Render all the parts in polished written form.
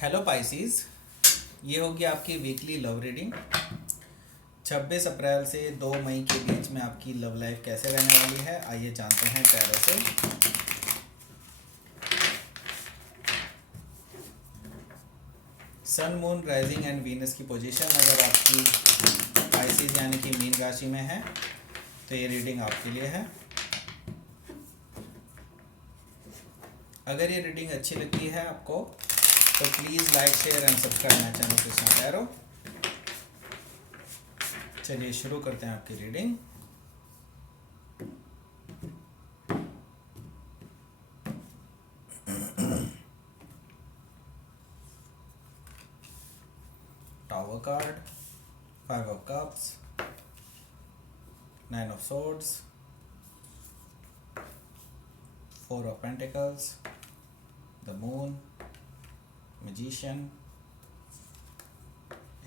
Hello Pisces, ये होगी आपकी वीकली लव रीडिंग। 26 अप्रैल से 2 मई के बीच में आपकी लव लाइफ कैसे रहने वाली है, आइए जानते हैं टैरो से। सन, मून, राइजिंग एंड वीनस की पोजीशन अगर आपकी पाइसिस यानी कि मीन राशि में है तो ये रीडिंग आपके लिए है। अगर ये रीडिंग अच्छी लगती है आपको तो please like, share and subscribe my channel Krishna tarot. चलिए शुरू करते हैं आपकी reading. Tower card, 5 of cups, 9 of swords, 4 of pentacles, the moon, magician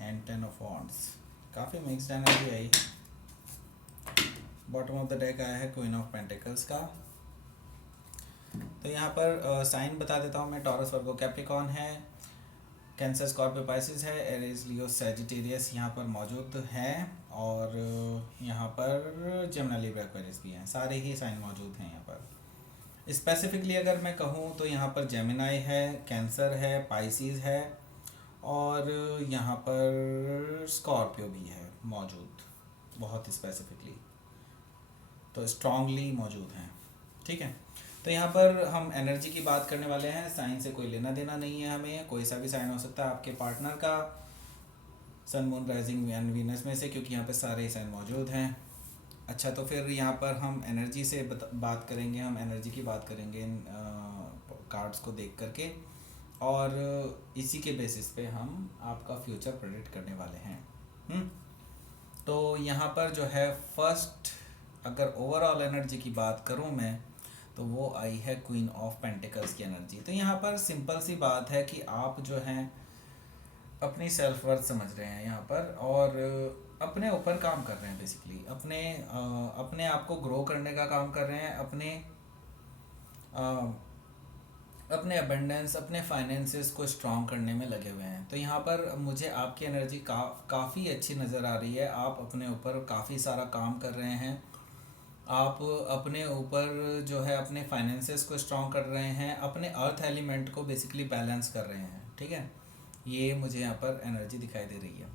and 10 of wands। काफ़ी mixed energy I. Bottom of the deck आया है क्वीन ऑफ पेंटिकल्स का। तो यहाँ पर साइन बता देता हूँ मैं। टॉरस, वर्गो, कैप्रिकॉर्न है, कैंसर, स्कॉर्पियो, पाइसिस है, एरीज, लियो, सैजिटेरियस यहाँ पर मौजूद हैं और यहाँ पर जेमिनी, लिब्रा, एक्वेरियस भी हैं। सारे ही साइन मौजूद हैं यहाँ पर। स्पेसिफिकली अगर मैं कहूँ तो यहाँ पर जेमिनी है, कैंसर है, पाइसिस है और यहाँ पर स्कॉर्पियो भी है मौजूद, बहुत स्पेसिफिकली तो स्ट्रांगली मौजूद हैं। ठीक है, तो यहाँ पर हम एनर्जी की बात करने वाले हैं। साइन से कोई लेना देना नहीं है हमें, कोई सा भी साइन हो सकता है आपके पार्टनर का, सन, मून, राइजिंग एंड वीनस में से, क्योंकि यहाँ पे सारे ही साइन मौजूद हैं। अच्छा, तो फिर यहाँ पर हम एनर्जी से बात करेंगे, हम एनर्जी की बात करेंगे इन कार्ड्स को देख करके और इसी के बेसिस पे हम आपका फ्यूचर प्रेडिक्ट करने वाले हैं। तो यहाँ पर जो है फर्स्ट, अगर ओवरऑल एनर्जी की बात करूँ मैं तो वो आई है क्वीन ऑफ पेंटिकल्स की एनर्जी। तो यहाँ पर सिंपल सी बात है कि आप जो हैं अपनी सेल्फ वर्थ समझ रहे हैं यहाँ पर और अपने ऊपर काम कर रहे हैं। बेसिकली अपने आप को ग्रो करने का काम कर रहे हैं, अपने अबंडेंस, अपने फाइनेंसेस को स्ट्रॉन्ग करने में लगे हुए हैं। तो यहाँ पर मुझे आपकी एनर्जी काफ़ी अच्छी नज़र आ रही है। आप अपने ऊपर काफ़ी सारा काम कर रहे हैं, आप अपने ऊपर जो है अपने फाइनेंसेस को स्ट्रॉन्ग कर रहे हैं, अपने अर्थ एलिमेंट को बेसिकली बैलेंस कर रहे हैं। ठीक है, ये मुझे यहाँ पर एनर्जी दिखाई दे रही है।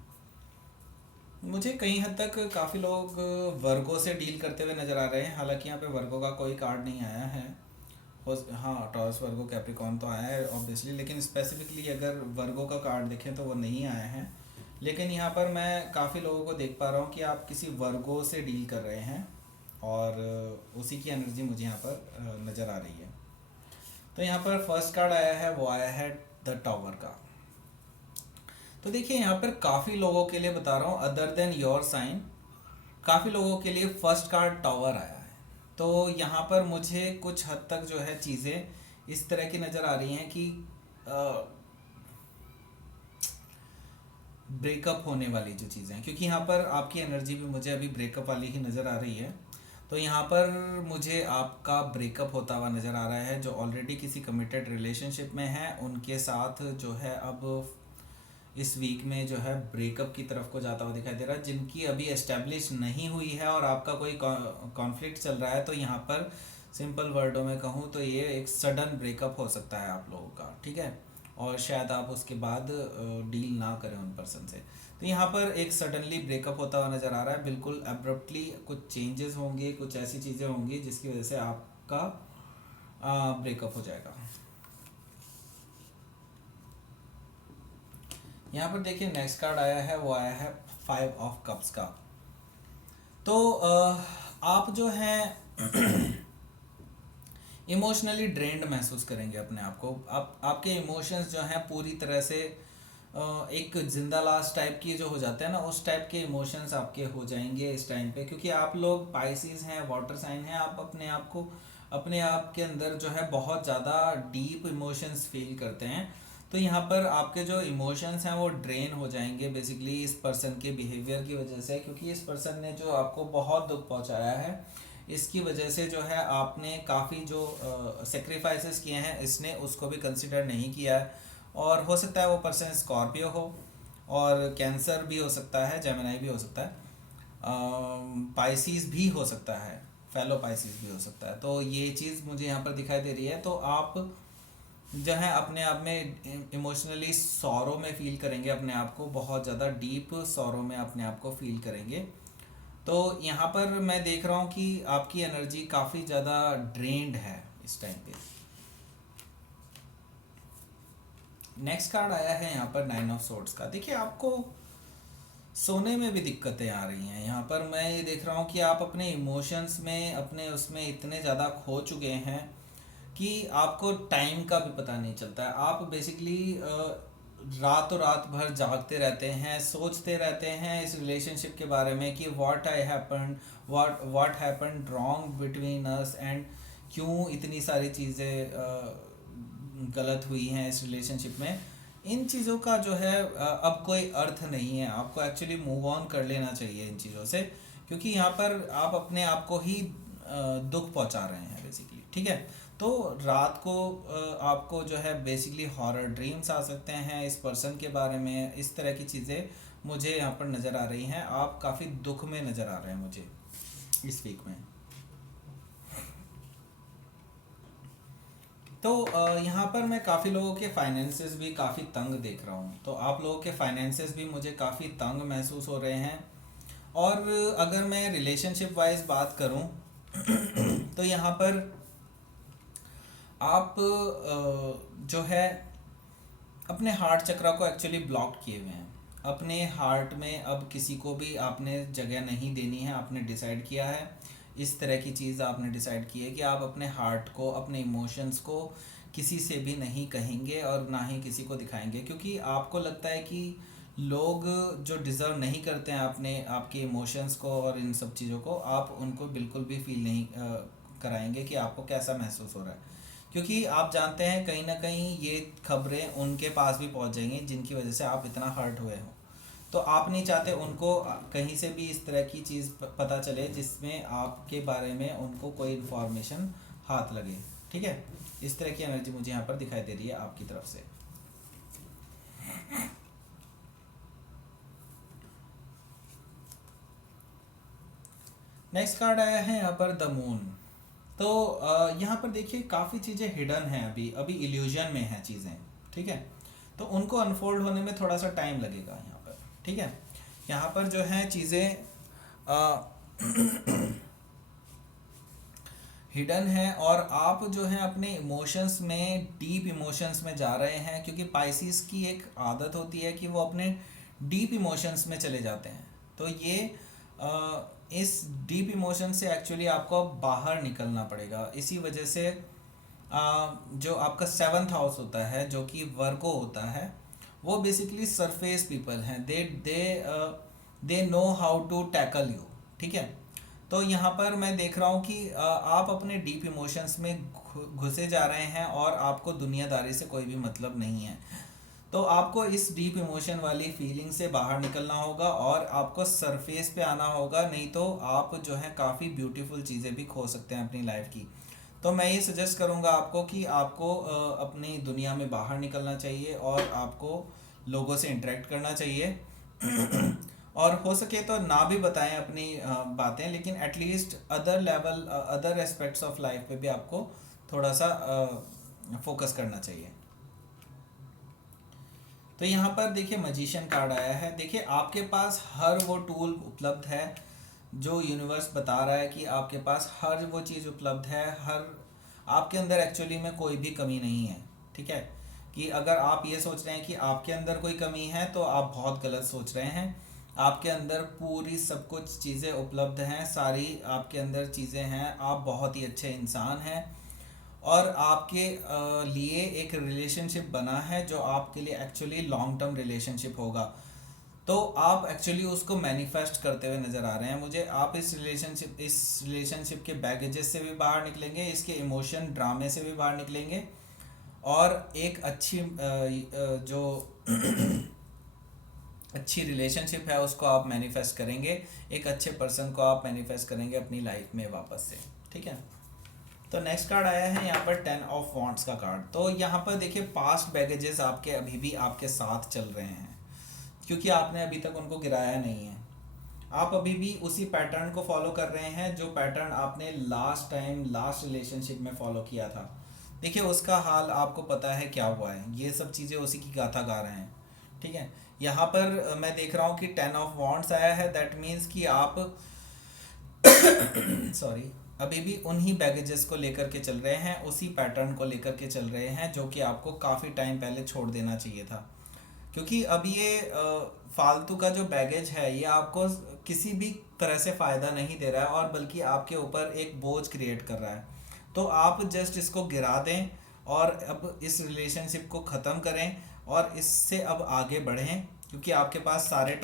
मुझे कई हद तक काफ़ी लोग वर्गो से डील करते हुए नज़र आ रहे हैं। हालांकि यहाँ पे वर्गो का कोई कार्ड नहीं आया है। हाँ, टॉरस, वर्गो, कैप्रिकॉर्न तो आया है ऑब्वियसली, लेकिन स्पेसिफिकली अगर वर्गो का कार्ड देखें तो वो नहीं आया है। लेकिन यहाँ पर मैं काफ़ी लोगों को देख पा रहा हूँ कि आप किसी वर्गो से डील कर रहे हैं और उसी की एनर्जी मुझे यहाँ पर नज़र आ रही है। तो यहाँ पर फर्स्ट कार्ड आया है, वो आया है द टावर का। तो देखिए यहाँ पर काफ़ी लोगों के लिए बता रहा हूँ, अदर देन योर साइन, काफ़ी लोगों के लिए फर्स्ट कार्ड टावर आया है। तो यहाँ पर मुझे कुछ हद तक जो है चीज़ें इस तरह की नज़र आ रही हैं कि ब्रेकअप होने वाली जो चीज़ें हैं, क्योंकि यहाँ पर आपकी एनर्जी भी मुझे अभी ब्रेकअप वाली ही नज़र आ रही है। तो यहाँ पर मुझे आपका ब्रेकअप होता हुआ नज़र आ रहा है। जो ऑलरेडी किसी कमिटेड रिलेशनशिप में है उनके साथ जो है अब इस वीक में जो है ब्रेकअप की तरफ को जाता हुआ दिखाई दे रहा है। जिनकी अभी एस्टेब्लिश नहीं हुई है और आपका कोई कॉन्फ्लिक्ट चल रहा है, तो यहाँ पर सिंपल वर्डों में कहूँ तो ये एक सडन ब्रेकअप हो सकता है आप लोगों का। ठीक है, और शायद आप उसके बाद डील ना करें उन पर्सन से। तो यहाँ पर एक सडनली ब्रेकअप होता हुआ नज़र आ रहा है। बिल्कुल अब्रप्टली कुछ चेंजेस होंगे, कुछ ऐसी चीज़ें होंगी जिसकी वजह से आपका ब्रेकअप हो जाएगा। यहाँ पर देखिए नेक्स्ट कार्ड आया है, वो आया है 5 ऑफ कप्स का। तो आप जो हैं इमोशनली ड्रेन्ड महसूस करेंगे अपने आप को। आपके इमोशंस जो हैं पूरी तरह से एक जिंदा लाश टाइप की जो हो जाते हैं ना, उस टाइप के इमोशंस आपके हो जाएंगे इस टाइम पे, क्योंकि आप लोग पाइसिस हैं, वाटर साइन हैं। आप अपने आप के अंदर जो है बहुत ज़्यादा डीप इमोशंस फील करते हैं। तो यहाँ पर आपके जो इमोशंस हैं वो ड्रेन हो जाएंगे बेसिकली इस पर्सन के बिहेवियर की वजह से, क्योंकि इस पर्सन ने जो आपको बहुत दुख पहुँचाया है, इसकी वजह से जो है आपने काफ़ी जो सेक्रीफाइसेस किए हैं इसने उसको भी कंसिडर नहीं किया है और हो सकता है वो पर्सन स्कॉर्पियो हो, और कैंसर भी हो सकता है, जेमिनाई भी हो सकता है, पाइसिस भी हो सकता है, फेलो पाइसिस भी हो सकता है। तो ये चीज़ मुझे यहाँ पर दिखाई दे रही है। तो आप जो है अपने आप में इमोशनली सॉरो में फील करेंगे, अपने आप को बहुत ज़्यादा डीप सॉरो में अपने आप को फील करेंगे। तो यहाँ पर मैं देख रहा हूँ कि आपकी एनर्जी काफ़ी ज़्यादा ड्रेन्ड है इस टाइम पे। नेक्स्ट कार्ड आया है यहाँ पर 9 ऑफ सोर्ड्स का। देखिए आपको सोने में भी दिक्कतें आ रही हैं। यहाँ पर मैं ये देख रहा हूँ कि आप अपने इमोशंस में, अपने उसमें इतने ज़्यादा खो चुके हैं कि आपको टाइम का भी पता नहीं चलता है। आप बेसिकली रातों रात भर जागते रहते हैं, सोचते रहते हैं इस रिलेशनशिप के बारे में कि what happened wrong between us, and क्यों इतनी सारी चीज़ें गलत हुई हैं इस रिलेशनशिप में। इन चीज़ों का जो है अब कोई अर्थ नहीं है। आपको एक्चुअली मूव ऑन कर लेना चाहिए इन चीज़ों से, क्योंकि यहाँ पर आप अपने आप को ही दुख पहुँचा रहे हैं बेसिकली। ठीक है, तो रात को आपको जो है बेसिकली हॉरर ड्रीम्स आ सकते हैं इस पर्सन के बारे में। इस तरह की चीज़ें मुझे यहाँ पर नज़र आ रही हैं। आप काफ़ी दुख में नज़र आ रहे हैं मुझे इस वीक में। तो यहाँ पर मैं काफ़ी लोगों के फाइनेंसेस भी काफ़ी तंग देख रहा हूँ। तो आप लोगों के फाइनेंसेस भी मुझे काफ़ी तंग महसूस हो रहे हैं। और अगर मैं रिलेशनशिप वाइज बात करूँ तो यहाँ पर आप जो है अपने हार्ट चक्रा को एक्चुअली ब्लॉक किए हुए हैं। अपने हार्ट में अब किसी को भी आपने जगह नहीं देनी है। आपने डिसाइड किया है, इस तरह की चीज़ आपने डिसाइड की है कि आप अपने हार्ट को, अपने इमोशंस को किसी से भी नहीं कहेंगे और ना ही किसी को दिखाएंगे, क्योंकि आपको लगता है कि लोग जो डिज़र्व नहीं करते हैं आपने आपके इमोशंस को और इन सब चीज़ों को, आप उनको बिल्कुल भी फील नहीं कराएंगे कि आपको कैसा महसूस हो रहा है। क्योंकि आप जानते हैं कहीं ना कहीं ये खबरें उनके पास भी पहुंच जाएंगी जिनकी वजह से आप इतना हर्ट हुए हो। तो आप नहीं चाहते उनको कहीं से भी इस तरह की चीज़ पता चले जिसमें आपके बारे में उनको कोई इन्फॉर्मेशन हाथ लगे। ठीक है, इस तरह की एनर्जी मुझे यहाँ पर दिखाई दे रही है आपकी तरफ से। नेक्स्ट कार्ड आया है यहाँ पर द मून। तो यहाँ पर देखिए काफ़ी चीज़ें हिडन हैं, अभी अभी इल्यूजन में हैं चीज़ें। ठीक है, तो उनको अनफोल्ड होने में थोड़ा सा टाइम लगेगा यहाँ पर। ठीक है, यहाँ पर जो है चीज़ें हिडन है, और आप जो है अपने इमोशंस में, डीप इमोशंस में जा रहे हैं, क्योंकि पाइसिस की एक आदत होती है कि वो अपने डीप इमोशंस में चले जाते हैं। तो ये इस डीप इमोशन से एक्चुअली आपको बाहर निकलना पड़ेगा। इसी वजह से जो आपका 7th हाउस होता है, जो कि वर्गो होता है, वो बेसिकली सरफेस पीपल हैं। They know how to tackle you. ठीक है, तो यहाँ पर मैं देख रहा हूँ कि आप अपने डीप इमोशंस में घुसे जा रहे हैं और आपको दुनियादारी से कोई भी मतलब नहीं है। तो आपको इस डीप इमोशन वाली फीलिंग से बाहर निकलना होगा और आपको सरफेस पे आना होगा, नहीं तो आप जो है काफ़ी ब्यूटीफुल चीज़ें भी खो सकते हैं अपनी लाइफ की। तो मैं ये सजेस्ट करूँगा आपको कि आपको अपनी दुनिया में बाहर निकलना चाहिए और आपको लोगों से इंटरेक्ट करना चाहिए। और हो सके तो ना भी बताएं अपनी बातें, लेकिन at least other level, other aspects of life पे भी आपको थोड़ा सा फोकस करना चाहिए। तो यहाँ पर देखिए मजिशियन कार्ड आया है। देखिए आपके पास हर वो टूल उपलब्ध है जो यूनिवर्स बता रहा है कि आपके पास हर वो चीज़ उपलब्ध है। हर आपके अंदर एक्चुअली में कोई भी कमी नहीं है। ठीक है, कि अगर आप ये सोच रहे हैं कि आपके अंदर कोई कमी है तो आप बहुत गलत सोच रहे हैं। आपके अंदर पूरी सब कुछ चीज़ें उपलब्ध हैं, सारी आपके अंदर चीज़ें हैं। आप बहुत ही अच्छे इंसान हैं और आपके लिए एक रिलेशनशिप बना है जो आपके लिए एक्चुअली लॉन्ग टर्म रिलेशनशिप होगा। तो आप एक्चुअली उसको मैनिफेस्ट करते हुए नज़र आ रहे हैं मुझे। आप इस रिलेशनशिप के बैगेजेस से भी बाहर निकलेंगे, इसके इमोशन ड्रामे से भी बाहर निकलेंगे, और एक अच्छी जो अच्छी रिलेशनशिप है उसको आप मैनिफेस्ट करेंगे। एक अच्छे पर्सन को आप मैनिफेस्ट करेंगे अपनी लाइफ में वापस से। ठीक है, तो नेक्स्ट कार्ड आया है यहाँ पर 10 ऑफ वॉन्ट्स का कार्ड। तो यहाँ पर देखिए पास्ट बैगेजेस आपके अभी भी आपके साथ चल रहे हैं, क्योंकि आपने अभी तक उनको गिराया नहीं है। आप अभी भी उसी पैटर्न को फॉलो कर रहे हैं जो पैटर्न आपने लास्ट टाइम लास्ट रिलेशनशिप में फॉलो किया था। देखिए उसका हाल आपको पता है क्या हुआ है, ये सब चीज़ें उसी की गाथा गा रहे हैं। ठीक है, यहाँ पर मैं देख रहा हूँ कि 10 ऑफ वॉन्ट्स आया है, दैट मीन्स कि आप सॉरी अभी भी उन्हीं बैगेजेस को लेकर के चल रहे हैं, उसी पैटर्न को लेकर के चल रहे हैं जो कि आपको काफ़ी टाइम पहले छोड़ देना चाहिए था। क्योंकि अब ये फालतू का जो बैगेज है ये आपको किसी भी तरह से फ़ायदा नहीं दे रहा है, और बल्कि आपके ऊपर एक बोझ क्रिएट कर रहा है। तो आप जस्ट इसको गिरा दें और अब इस रिलेशनशिप को ख़त्म करें और इससे अब आगे बढ़ें, क्योंकि आपके पास सारे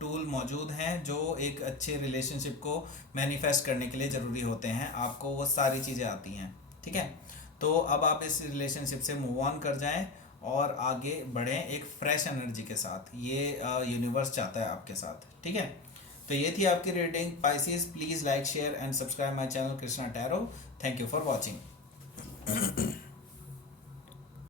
टूल मौजूद हैं जो एक अच्छे रिलेशनशिप को मैनिफेस्ट करने के लिए ज़रूरी होते हैं। आपको वो सारी चीज़ें आती हैं। ठीक है, तो अब आप इस रिलेशनशिप से मूव ऑन कर जाएं और आगे बढ़ें एक फ्रेश एनर्जी के साथ। ये यूनिवर्स चाहता है आपके साथ। ठीक है, तो ये थी आपकी reading Pisces. Please like share and subscribe my channel Krishna tarot. Thank you for watching.